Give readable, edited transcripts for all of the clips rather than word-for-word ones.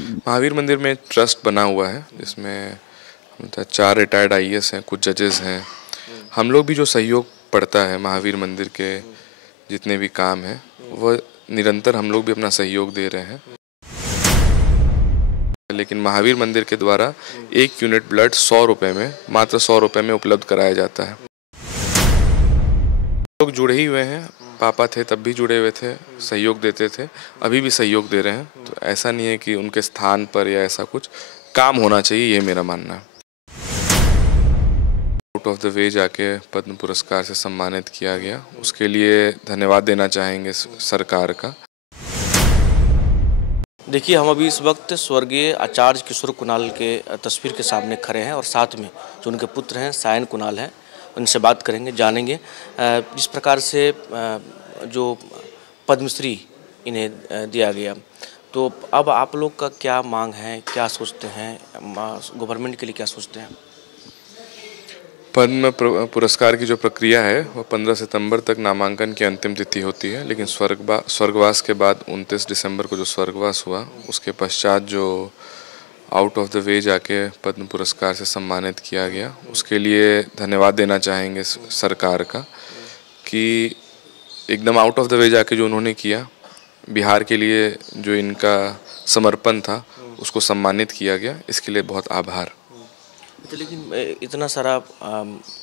महावीर मंदिर में ट्रस्ट बना हुआ है जिसमें 4 रिटायर्ड आईएएस हैं, कुछ जजेस हैं। हम लोग भी जो सहयोग पड़ता है महावीर मंदिर के जितने भी काम हैं वह निरंतर हम लोग भी अपना सहयोग दे रहे हैं। लेकिन महावीर मंदिर के द्वारा 1 यूनिट ब्लड 100 रुपये में, मात्र 100 रुपये में उपलब्ध कराया जाता है। लोग जुड़े ही हुए हैं, पापा थे तब भी जुड़े हुए थे, सहयोग देते थे, अभी भी सहयोग दे रहे हैं। तो ऐसा नहीं है कि उनके स्थान पर या ऐसा कुछ काम होना चाहिए, ये मेरा मानना है। आउट ऑफ द वे जाके पद्म पुरस्कार से सम्मानित किया गया, उसके लिए धन्यवाद देना चाहेंगे सरकार का। देखिए, हम अभी इस वक्त स्वर्गीय आचार्य किशोर कुणाल के तस्वीर के सामने खड़े हैं और साथ में जो उनके पुत्र हैं सायन कुणाल हैं, उनसे बात करेंगे, जानेंगे जिस प्रकार से जो पद्मश्री इन्हें दिया गया। तो अब आप लोग का क्या मांग है, क्या सोचते हैं, गवर्नमेंट के लिए क्या सोचते हैं? पद्म पुरस्कार की जो प्रक्रिया है वो 15 सितंबर तक नामांकन की अंतिम तिथि होती है, लेकिन स्वर्गवास के बाद 29 दिसंबर को जो स्वर्गवास हुआ उसके पश्चात जो आउट ऑफ द वे जाके पद्म पुरस्कार से सम्मानित किया गया, उसके लिए धन्यवाद देना चाहेंगे सरकार का कि एकदम आउट ऑफ द वे जाके जो उन्होंने किया, बिहार के लिए जो इनका समर्पण था उसको सम्मानित किया गया, इसके लिए बहुत आभार। तो लेकिन इतना सारा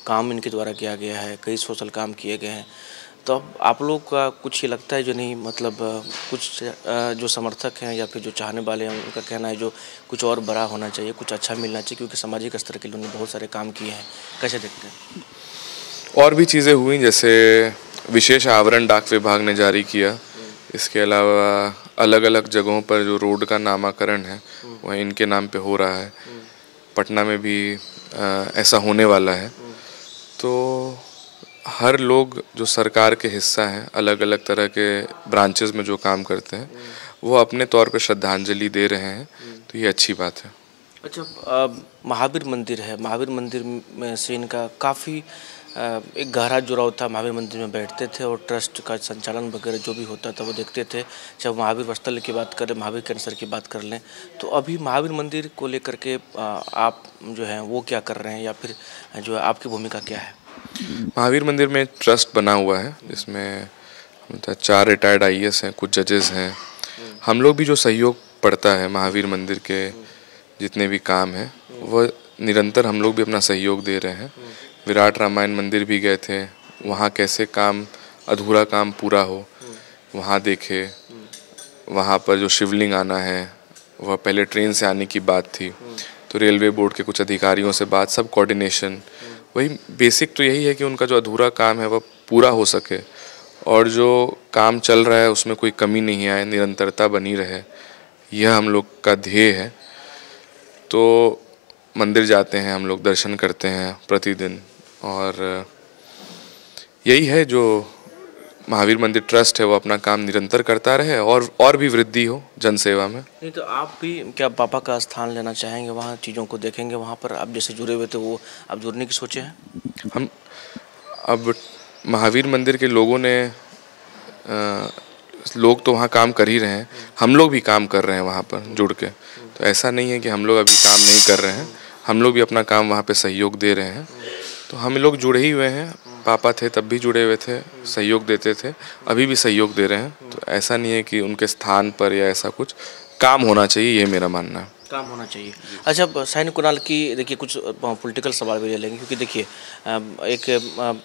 काम इनके द्वारा किया गया है, कई सोशल काम किए गए हैं, तो अब आप लोग का कुछ ही लगता है जो नहीं, मतलब कुछ जो समर्थक हैं या फिर जो चाहने वाले हैं उनका कहना है जो कुछ और बड़ा होना चाहिए, कुछ अच्छा मिलना चाहिए, क्योंकि सामाजिक स्तर के लिए उन्होंने बहुत सारे काम किए हैं, कैसे देखते हैं? और भी चीज़ें हुई, जैसे विशेष आवरण डाक विभाग ने जारी किया, इसके अलावा अलग अलग जगहों पर जो रोड का नामकरण है वह इनके नाम पे हो रहा है। पटना में भी ऐसा होने वाला है। तो हर लोग जो सरकार के हिस्सा हैं, अलग अलग तरह के ब्रांचेस में जो काम करते हैं, वो अपने तौर पे श्रद्धांजलि दे रहे हैं, तो ये अच्छी बात है। अच्छा, महावीर मंदिर है, महावीर मंदिर में से इनका काफ़ी एक गहरा जुड़ाव था। महावीर मंदिर में बैठते थे और ट्रस्ट का संचालन वगैरह जो भी होता था वो देखते थे। चाहे महावीर वस्त्र की बात करें, महावीर कैंसर की बात कर लें, तो अभी महावीर मंदिर को लेकर के आप जो हैं वो क्या कर रहे हैं, या फिर जो है आपकी भूमिका क्या है? महावीर मंदिर में ट्रस्ट बना हुआ है जिसमें 4 रिटायर्ड आईएएस हैं, कुछ जजेस हैं। हम लोग भी जो सहयोग पड़ता है महावीर मंदिर के जितने भी काम हैं वह निरंतर हम लोग भी अपना सहयोग दे रहे हैं। विराट रामायण मंदिर भी गए थे, वहाँ कैसे काम अधूरा काम पूरा हो वहाँ देखे। वहाँ पर जो शिवलिंग आना है वह पहले ट्रेन से आने की बात थी, तो रेलवे बोर्ड के कुछ अधिकारियों से बात, सब कोऑर्डिनेशन, वही बेसिक तो यही है कि उनका जो अधूरा काम है वह पूरा हो सके और जो काम चल रहा है उसमें कोई कमी नहीं आए, निरंतरता बनी रहे, यह हम लोग का ध्येय है। तो मंदिर जाते हैं हम लोग, दर्शन करते हैं प्रतिदिन, और यही है जो महावीर मंदिर ट्रस्ट है वो अपना काम निरंतर करता रहे और भी वृद्धि हो जनसेवा में। नहीं तो आप भी क्या पापा का स्थान लेना चाहेंगे, वहाँ चीज़ों को देखेंगे, वहाँ पर आप जैसे जुड़े हुए थे वो आप जुड़ने की सोचे हैं? हम अब महावीर मंदिर के लोगों ने लोग तो वहाँ काम कर ही रहे हैं, हम लोग भी काम कर रहे हैं वहाँ पर जुड़ के। तो ऐसा नहीं है कि हम लोग अभी काम नहीं कर रहे हैं, हम लोग भी अपना काम वहाँ पे सहयोग दे रहे हैं। तो हम लोग जुड़े ही हुए हैं, पापा थे तब भी जुड़े हुए थे, सहयोग देते थे, अभी भी सहयोग दे रहे हैं। तो ऐसा नहीं है कि उनके स्थान पर या ऐसा कुछ काम होना चाहिए, ये मेरा मानना है। काम होना चाहिए। अच्छा, सायन कुणाल की देखिए कुछ पॉलिटिकल सवाल भी ले लेंगे, क्योंकि देखिए एक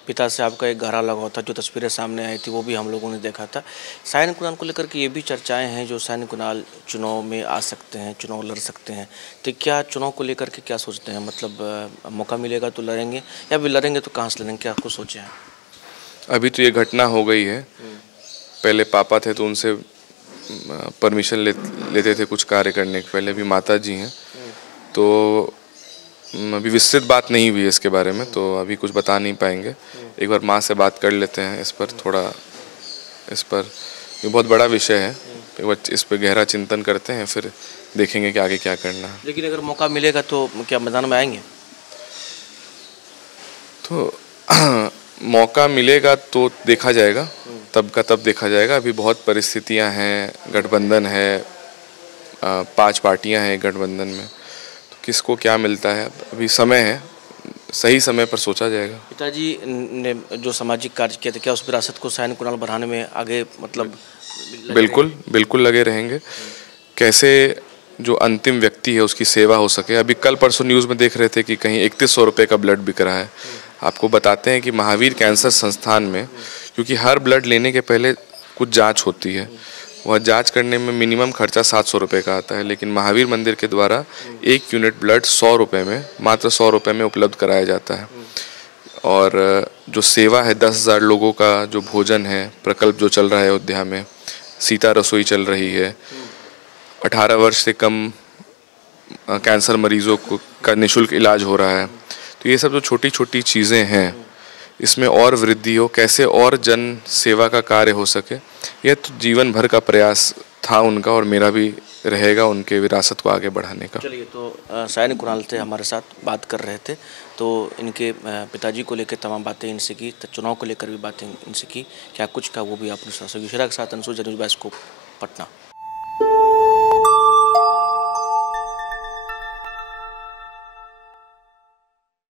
पिता से आपका एक गहरा लगाव था, जो तस्वीरें सामने आई थी वो भी हम लोगों ने देखा था। सायन कुणाल को लेकर के ये भी चर्चाएं हैं जो सायन कुणाल चुनाव में आ सकते हैं, चुनाव लड़ सकते हैं, तो क्या चुनाव को लेकर के क्या सोचते हैं? मतलब मौका मिलेगा तो लड़ेंगे, या फिर लड़ेंगे तो कहाँ से लड़ेंगे, क्या कुछ सोचे हैं? अभी तो ये घटना हो गई है, पहले पापा थे तो उनसे परमिशन लेते थे कुछ कार्य करने के पहले, अभी माता जी हैं, तो अभी विस्तृत बात नहीं हुई है इसके बारे में, तो अभी कुछ बता नहीं पाएंगे। एक बार माँ से बात कर लेते हैं इस पर, थोड़ा इस पर, ये बहुत बड़ा विषय है, एक बार इस पर गहरा चिंतन करते हैं, फिर देखेंगे कि आगे क्या करना है। लेकिन अगर मौका मिलेगा तो क्या मैदान में आएंगे? तो मौका मिलेगा तो देखा जाएगा, तब का तब देखा जाएगा। अभी बहुत परिस्थितियां हैं, गठबंधन है, 5 पार्टियां हैं गठबंधन में, तो किसको क्या मिलता है अभी समय है, सही समय पर सोचा जाएगा। पिताजी ने जो सामाजिक कार्य किया था, क्या उस विरासत को साइन कुणाल बढ़ाने में आगे मतलब बिल्कुल बिल्कुल लगे रहेंगे। कैसे जो अंतिम व्यक्ति है उसकी सेवा हो सके। अभी कल परसों न्यूज़ में देख रहे थे कि कहीं 3100 रुपये का ब्लड बिक रहा है। आपको बताते हैं कि महावीर कैंसर संस्थान में, क्योंकि हर ब्लड लेने के पहले कुछ जांच होती है, वह जांच करने में मिनिमम खर्चा 700 रुपये का आता है, लेकिन महावीर मंदिर के द्वारा 1 यूनिट ब्लड 100 रुपये में, मात्र 100 रुपये में उपलब्ध कराया जाता है। और जो सेवा है 10,000 लोगों का जो भोजन है, प्रकल्प जो चल रहा है अयोध्या में, सीता रसोई चल रही है, 18 वर्ष से कम कैंसर मरीजों को का निःशुल्क इलाज हो रहा है। तो ये सब जो छोटी छोटी चीज़ें हैं, इसमें और वृद्धि हो, कैसे और जन सेवा का कार्य हो सके, यह तो जीवन भर का प्रयास था उनका और मेरा भी रहेगा उनके विरासत को आगे बढ़ाने का। चलिए, तो साइन कुणाल थे हमारे साथ, बात कर रहे थे, तो इनके पिताजी को लेकर तमाम बातें इनसे की, तो चुनाव को लेकर भी बातें इनसे की, क्या कुछ का वो भी आपने सुना। के साथ अंशु, न्यूज़ डेस्क, पटना।